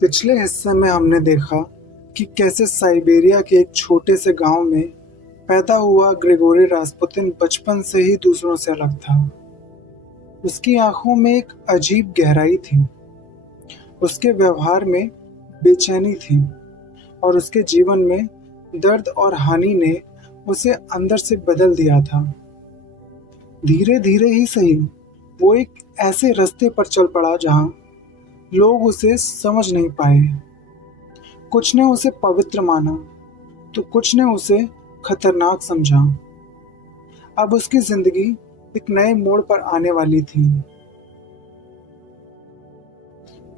पिछले हिस्से में हमने देखा कि कैसे साइबेरिया के एक छोटे से गांव में पैदा हुआ ग्रेगोरी रास्पुतिन बचपन से ही दूसरों से अलग था। उसकी आंखों में एक अजीब गहराई थी, उसके व्यवहार में बेचैनी थी और उसके जीवन में दर्द और हानि ने उसे अंदर से बदल दिया था। धीरे धीरे ही सही, वो एक ऐसे रास्ते पर चल पड़ा जहां लोग उसे समझ नहीं पाए। कुछ ने उसे पवित्र माना तो कुछ ने उसे खतरनाक समझा। अब उसकी जिंदगी एक नए मोड़ पर आने वाली थी।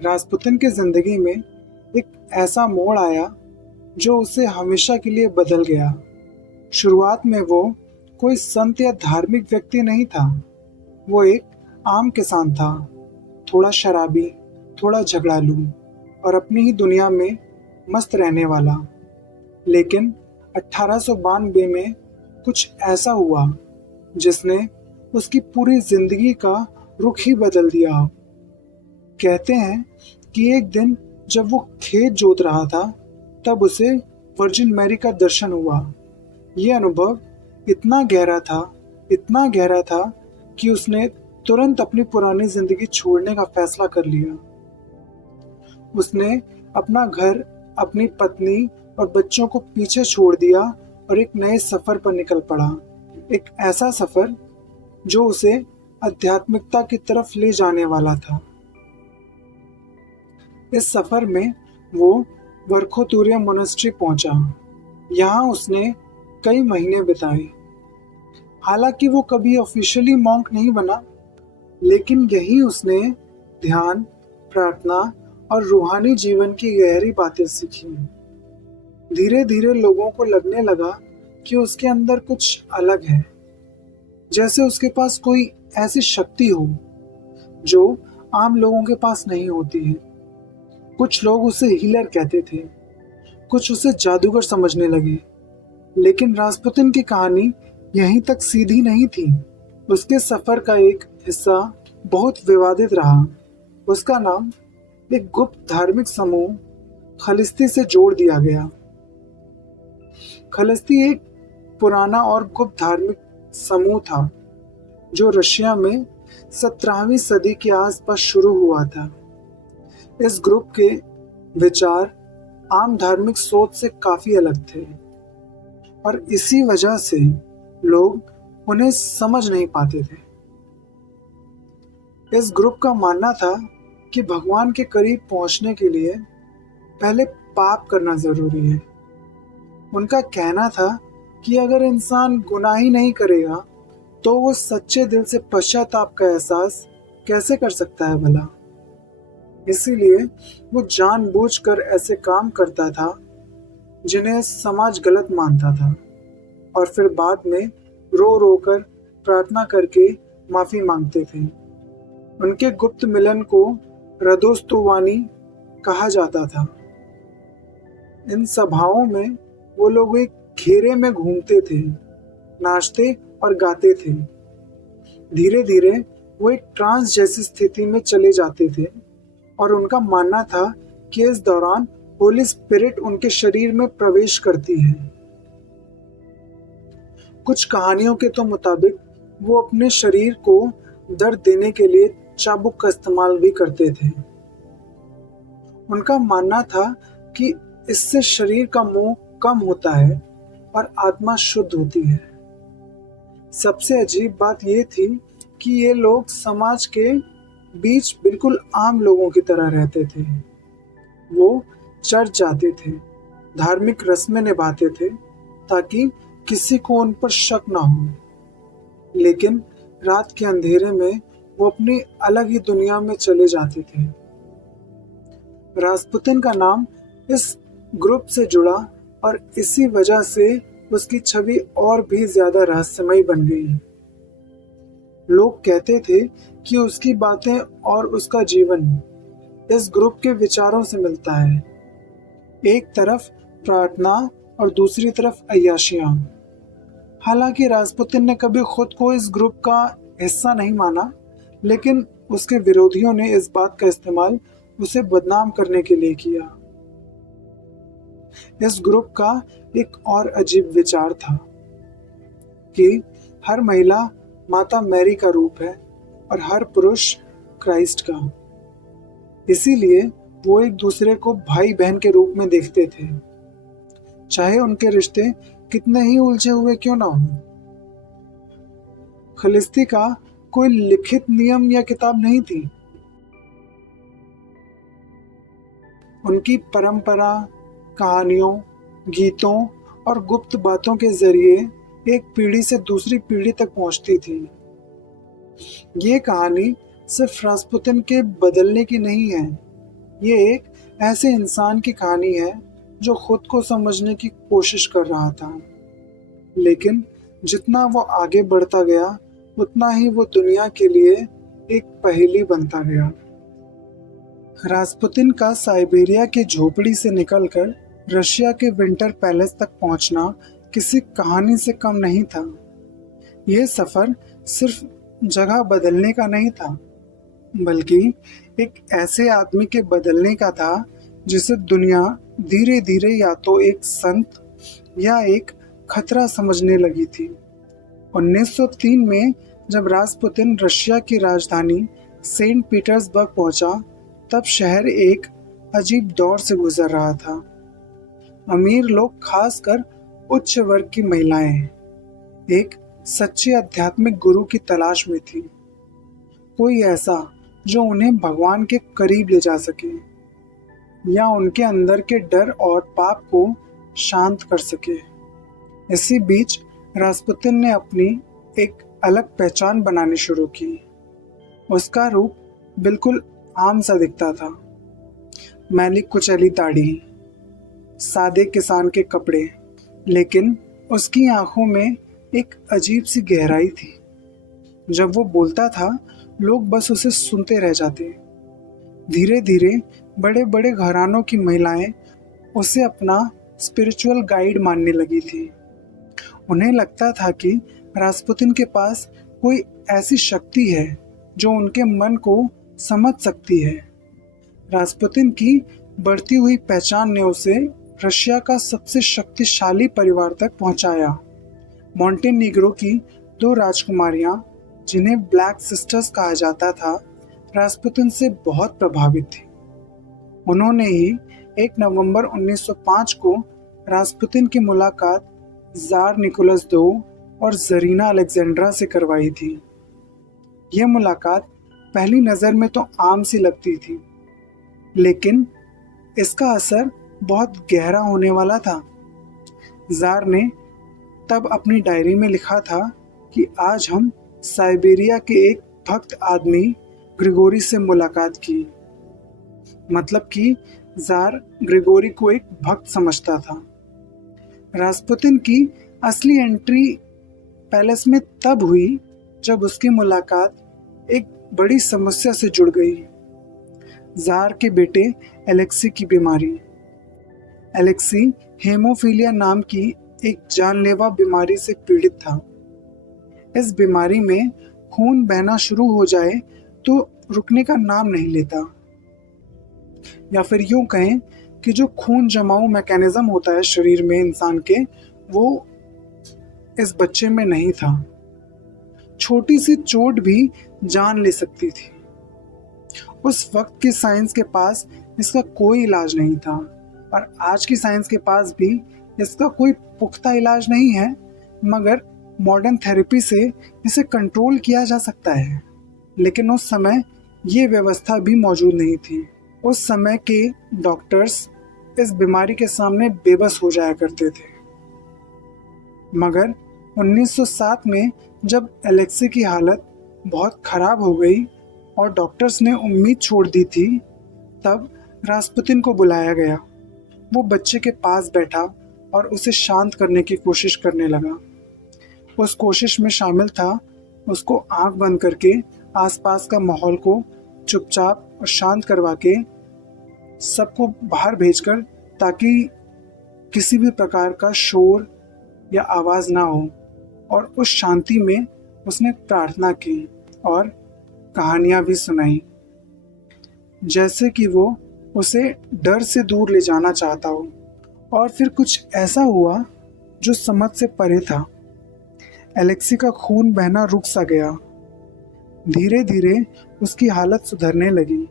रास्पुतिन की जिंदगी में एक ऐसा मोड़ आया जो उसे हमेशा के लिए बदल गया। शुरुआत में वो कोई संत या धार्मिक व्यक्ति नहीं था। वो एक आम किसान था, थोड़ा शराबी, थोड़ा झगड़ालू और अपनी ही दुनिया में मस्त रहने वाला। लेकिन 1892 में कुछ ऐसा हुआ जिसने उसकी पूरी जिंदगी का रुख ही बदल दिया। कहते हैं कि एक दिन जब वो खेत जोत रहा था, तब उसे वर्जिन मैरी का दर्शन हुआ। ये अनुभव इतना गहरा था कि उसने तुरंत अपनी पुरानी जिंदगी छोड़ने का फैसला कर लिया। उसने अपना घर, अपनी पत्नी और बच्चों को पीछे छोड़ दिया और एक नए सफर पर निकल पड़ा। एक ऐसा सफर जो उसे आध्यात्मिकता की तरफ ले जाने वाला था। इस सफर में वो वर्खोतूरिया मोनेस्ट्री पहुंचा। यहाँ उसने कई महीने बिताए। हालांकि वो कभी ऑफिशियली मॉन्क नहीं बना, लेकिन यही उसने ध्यान, प्रार्थना और रूहानी जीवन की गहरी बातें सीखी। धीरे धीरे लोगों को लगने लगा कि उसके अंदर कुछ अलग है, जैसे उसके पास कोई ऐसी शक्ति हो जो आम लोगों के पास नहीं होती है। कुछ लोग उसे हीलर कहते थे, कुछ उसे जादूगर समझने लगे। लेकिन रास्पुतिन की कहानी यहीं तक सीधी नहीं थी। उसके सफर का एक हिस्सा बहुत विवादित रहा। उसका नाम एक गुप्त धार्मिक समूह खलिस्ती से जोड़ दिया गया। खलिस्ती एक पुराना और गुप्त धार्मिक समूह था जो रशिया में 17वीं सदी के आसपास शुरू हुआ था। इस ग्रुप के विचार आम धार्मिक सोच से काफी अलग थे और इसी वजह से लोग उन्हें समझ नहीं पाते थे। इस ग्रुप का मानना था कि भगवान के करीब पहुंचने के लिए पहले पाप करना जरूरी है। उनका कहना था कि अगर इंसान गुनाह ही नहीं करेगा तो वो सच्चे दिल से पश्चाताप का एहसास कैसे कर सकता है भला। इसीलिए वो जानबूझकर ऐसे काम करता था जिन्हें समाज गलत मानता था और फिर बाद में रो रो कर प्रार्थना करके माफी मांगते थे। उनके गुप्त मिलन को रदोस्तुवानी कहा जाता था। इन सभाओं में वो लोग एक घेरे में घूमते थे, नाचते और गाते थे। धीरे धीरे वो एक ट्रांस जैसी स्थिति में चले जाते थे और उनका मानना था कि इस दौरान होली स्पिरिट उनके शरीर में प्रवेश करती है। कुछ कहानियों के तो मुताबिक वो अपने शरीर को दर्द देने के लिए चाबुक का इस्तेमाल भी करते थे। उनका मानना था कि इससे शरीर का मोह कम होता है और आत्मा शुद्ध होती है। सबसे अजीब बात यह थी कि ये लोग समाज के बीच बिल्कुल आम लोगों की तरह रहते थे। वो चर्च जाते थे, धार्मिक रस्में निभाते थे ताकि किसी को उन पर शक ना हो। लेकिन रात के अंधेरे में वो अपनी अलग ही दुनिया में चले जाते थे। रास्पुतिन का नाम इस ग्रुप से जुड़ा और इसी वजह से उसकी छवि और भी ज्यादा रहस्यमयी बन गई। लोग कहते थे कि उसकी बातें और उसका जीवन इस ग्रुप के विचारों से मिलता है। एक तरफ प्रार्थना और दूसरी तरफ अय्याशियां। हालांकि रास्पुतिन ने कभी खुद को इस ग्रुप का हिस्सा नहीं माना, लेकिन उसके विरोधियों ने इस बात का इस्तेमाल उसे बदनाम करने के लिए किया। इस ग्रुप का एक और अजीब विचार था कि हर महिला माता मैरी का रूप है और हर पुरुष क्राइस्ट का। इसीलिए वो एक दूसरे को भाई बहन के रूप में देखते थे, चाहे उनके रिश्ते कितने ही उलझे हुए क्यों ना हों। खलिस्ती का कोई लिखित नियम या किताब नहीं थी। उनकी परंपरा, कहानियों, गीतों और गुप्त बातों के जरिए एक पीढ़ी से दूसरी पीढ़ी तक पहुंचती थी। ये कहानी सिर्फ रास्पुतिन के बदलने की नहीं है, ये एक ऐसे इंसान की कहानी है जो खुद को समझने की कोशिश कर रहा था। लेकिन जितना वो आगे बढ़ता गया, उतना ही वो दुनिया के लिए एक पहेली बनता गया। रास्पुतिन का साइबेरिया की झोपड़ी से निकलकर रशिया के विंटर पैलेस तक पहुंचना किसी कहानी से कम नहीं था। यह सफर सिर्फ जगह बदलने का नहीं था, बल्कि एक ऐसे आदमी के बदलने का था जिसे दुनिया धीरे धीरे या तो एक संत या एक खतरा समझने लगी थी। 1903 में जब रास्पुतिन रशिया की राजधानी सेंट पीटर्सबर्ग पहुंचा, तब शहर एक अजीब दौर से गुजर रहा था। अमीर लोग, खासकर उच्च वर्ग की महिलाएं, एक सच्चे आध्यात्मिक गुरु की तलाश में थी। कोई ऐसा जो उन्हें भगवान के करीब ले जा सके या उनके अंदर के डर और पाप को शांत कर सके। इसी बीच रास्पुतिन ने अपनी एक अलग पहचान बनानी शुरू की। उसका रूप बिल्कुल आम सा दिखता था। मैली कुचैली दाढ़ी, सादे किसान के कपड़े, लेकिन उसकी आंखों में एक अजीब सी गहराई थी। जब वो बोलता था, लोग बस उसे सुनते रह जाते। धीरे धीरे बड़े बड़े घरानों की महिलाएं उसे अपना स्पिरिचुअल गाइड मानने लगी थी। उन्हें लगता था कि रास्पुतिन के पास कोई ऐसी शक्ति है जो उनके मन को समझ सकती है। रास्पुतिन की बढ़ती हुई पहचान ने उसे रशिया का सबसे शक्तिशाली परिवार तक पहुंचाया। मॉन्टेनीग्रो की 2 राजकुमारियां, जिन्हें ब्लैक सिस्टर्स कहा जाता था, रास्पुतिन से बहुत प्रभावित थी। उन्होंने ही 1 नवंबर 1905 को रास्पुतिन की मुलाकात ज़ार निकोलस II और ज़रीना अलेक्जेंड्रा से करवाई थी। यह मुलाकात पहली नज़र में तो आम सी लगती थी, लेकिन इसका असर बहुत गहरा होने वाला था। ज़ार ने तब अपनी डायरी में लिखा था कि आज हम साइबेरिया के एक भक्त आदमी ग्रिगोरी से मुलाकात की। मतलब कि ज़ार ग्रिगोरी को एक भक्त समझता था। रास्पुतिन की असली एंट्री पैलेस में तब हुई जब उसकी मुलाकात एक बड़ी समस्या से जुड़ गई। ज़ार के बेटे एलेक्सी की बीमारी। एलेक्सी हेमोफीलिया नाम की एक जानलेवा बीमारी से पीड़ित था। इस बीमारी में खून बहना शुरू हो जाए तो रुकने का नाम नहीं लेता, या फिर यूं कहें कि जो खून जमाऊ मैकेनिज्म होता है शरीर में इंसान के, वो इस बच्चे में नहीं था। छोटी सी चोट भी जान ले सकती थी। उस वक्त की साइंस के पास इसका कोई इलाज नहीं था, और आज की साइंस के पास भी इसका कोई पुख्ता इलाज नहीं है, मगर मॉडर्न थेरेपी से इसे कंट्रोल किया जा सकता है। लेकिन उस समय ये व्यवस्था भी मौजूद नहीं थी। उस समय के डॉक्टर्स इस बीमारी के सामने बेबस हो जाया करते थे। मगर 1907 में जब एलेक्सी की हालत बहुत खराब हो गई और डॉक्टर्स ने उम्मीद छोड़ दी थी, तब रास्पुतिन को बुलाया गया। वो बच्चे के पास बैठा और उसे शांत करने की कोशिश करने लगा। उस कोशिश में शामिल था उसको आंख बंद करके आसपास का माहौल को चुपचाप और शांत करवा के सबको बाहर भेजकर, ताकि किसी भी प्रकार का शोर या आवाज़ ना हो। और उस शांति में उसने प्रार्थना की और कहानियाँ भी सुनाई। जैसे कि वो उसे डर से दूर ले जाना चाहता हो। और फिर कुछ ऐसा हुआ जो समझ से परे था। एलेक्सी का खून बहना रुक सा गया। धीरे धीरे उसकी हालत सुधरने लगी।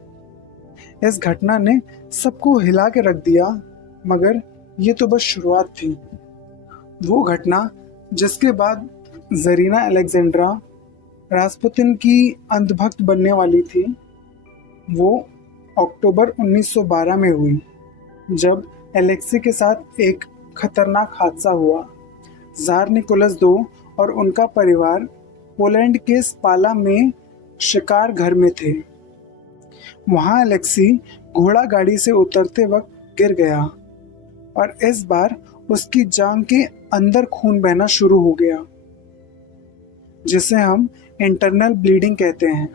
इस घटना ने सबको हिला के रख दिया, मगर ये तो बस शुरुआत थी। वो घटना जिसके बाद जरीना अलेक्जेंड्रा रास्पुतिन की अंधभक्त बनने वाली थी, वो अक्टूबर 1912 में हुई, जब एलेक्सी के साथ एक खतरनाक हादसा हुआ। ज़ार निकोलस II और उनका परिवार पोलैंड के स्पाला में शिकार घर में थे। वहाँ एलेक्सी घोड़ा गाड़ी से उतरते वक्त गिर गया और इस बार उसकी जांघ के अंदर खून बहना शुरू हो गया, जिसे हम इंटरनल ब्लीडिंग कहते हैं।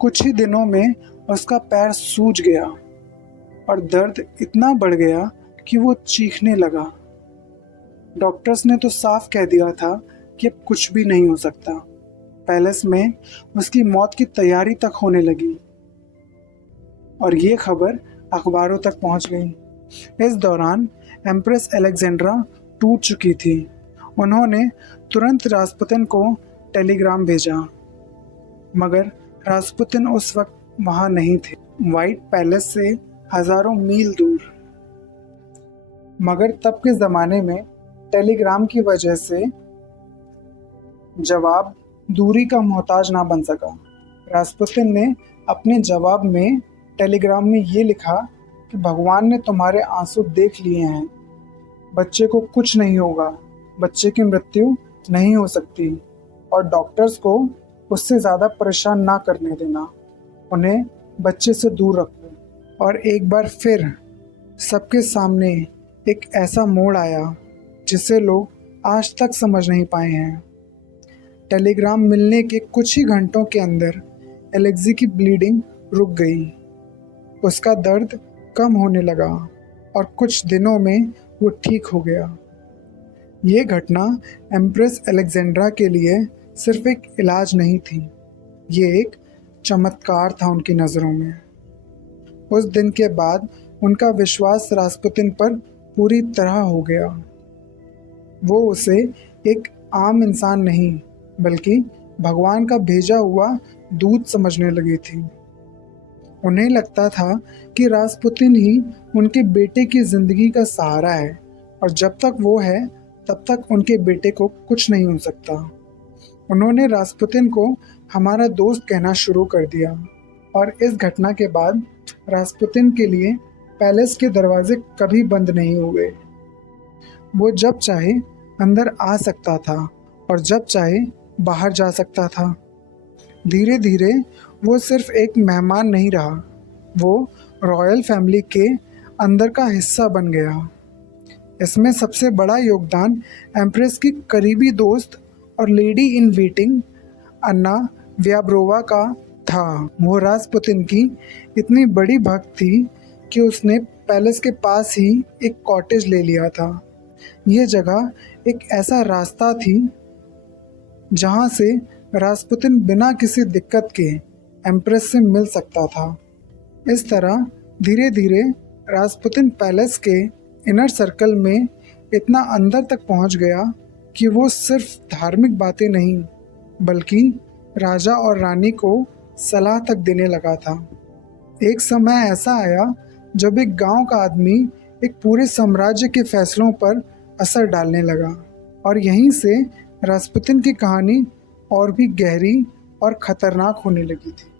कुछ ही दिनों में उसका पैर सूज गया और दर्द इतना बढ़ गया कि वो चीखने लगा। डॉक्टर्स ने तो साफ कह दिया था कि अब कुछ भी नहीं हो सकता। पैलेस में उसकी मौत की तैयारी तक होने लगी और ये खबर अखबारों तक पहुंच गई। इस दौरान एम्प्रेस अलेक्जेंड्रा टूट चुकी थी। उन्होंने तुरंत रास्पुतिन को टेलीग्राम भेजा, मगर रास्पुतिन उस वक्त वहां नहीं थे, व्हाइट पैलेस से हजारों मील दूर। मगर तब के ज़माने में टेलीग्राम की वजह से जवाब दूरी का मोहताज ना बन सका। रास्पुतिन ने अपने जवाब में टेलीग्राम में ये लिखा कि भगवान ने तुम्हारे आंसू देख लिए हैं, बच्चे को कुछ नहीं होगा, बच्चे की मृत्यु नहीं हो सकती और डॉक्टर्स को उससे ज़्यादा परेशान ना करने देना, उन्हें बच्चे से दूर रखो। और एक बार फिर सबके सामने एक ऐसा मोड़ आया जिसे लोग आज तक समझ नहीं पाए हैं। टेलीग्राम मिलने के कुछ ही घंटों के अंदर एलेक्सी की ब्लीडिंग रुक गई, उसका दर्द कम होने लगा और कुछ दिनों में वो ठीक हो गया। ये घटना एम्प्रेस अलेक्जेंड्रा के लिए सिर्फ एक इलाज नहीं थी, ये एक चमत्कार था उनकी नज़रों में। उस दिन के बाद उनका विश्वास रास्पुतिन पर पूरी तरह हो गया। वो उसे एक आम इंसान नहीं बल्कि भगवान का भेजा हुआ दूत समझने लगी थी। उन्हें लगता था कि रास्पुतिन ही उनके बेटे की ज़िंदगी का सहारा है और जब तक वो है तब तक उनके बेटे को कुछ नहीं हो सकता। उन्होंने रास्पुतिन को हमारा दोस्त कहना शुरू कर दिया और इस घटना के बाद रास्पुतिन के लिए पैलेस के दरवाजे कभी बंद नहीं हुए। वो जब चाहे अंदर आ सकता था और जब चाहे बाहर जा सकता था। धीरे धीरे वो सिर्फ एक मेहमान नहीं रहा, वो रॉयल फैमिली के अंदर का हिस्सा बन गया। इसमें सबसे बड़ा योगदान एम्प्रेस की करीबी दोस्त और लेडी इन वेटिंग अन्ना व्याब्रोवा का था। वो रास्पुतिन की इतनी बड़ी भक्त थी कि उसने पैलेस के पास ही एक कॉटेज ले लिया था। ये जगह एक ऐसा रास्ता थी जहाँ से रास्पुतिन बिना किसी दिक्कत के एम्प्रेस से मिल सकता था। इस तरह धीरे धीरे रास्पुतिन पैलेस के इनर सर्कल में इतना अंदर तक पहुँच गया कि वो सिर्फ धार्मिक बातें नहीं बल्कि राजा और रानी को सलाह तक देने लगा था। एक समय ऐसा आया जब एक गांव का आदमी एक पूरे साम्राज्य के फैसलों पर असर डालने लगा और यहीं से रास्पुतिन की कहानी और भी गहरी और ख़तरनाक होने लगी थी।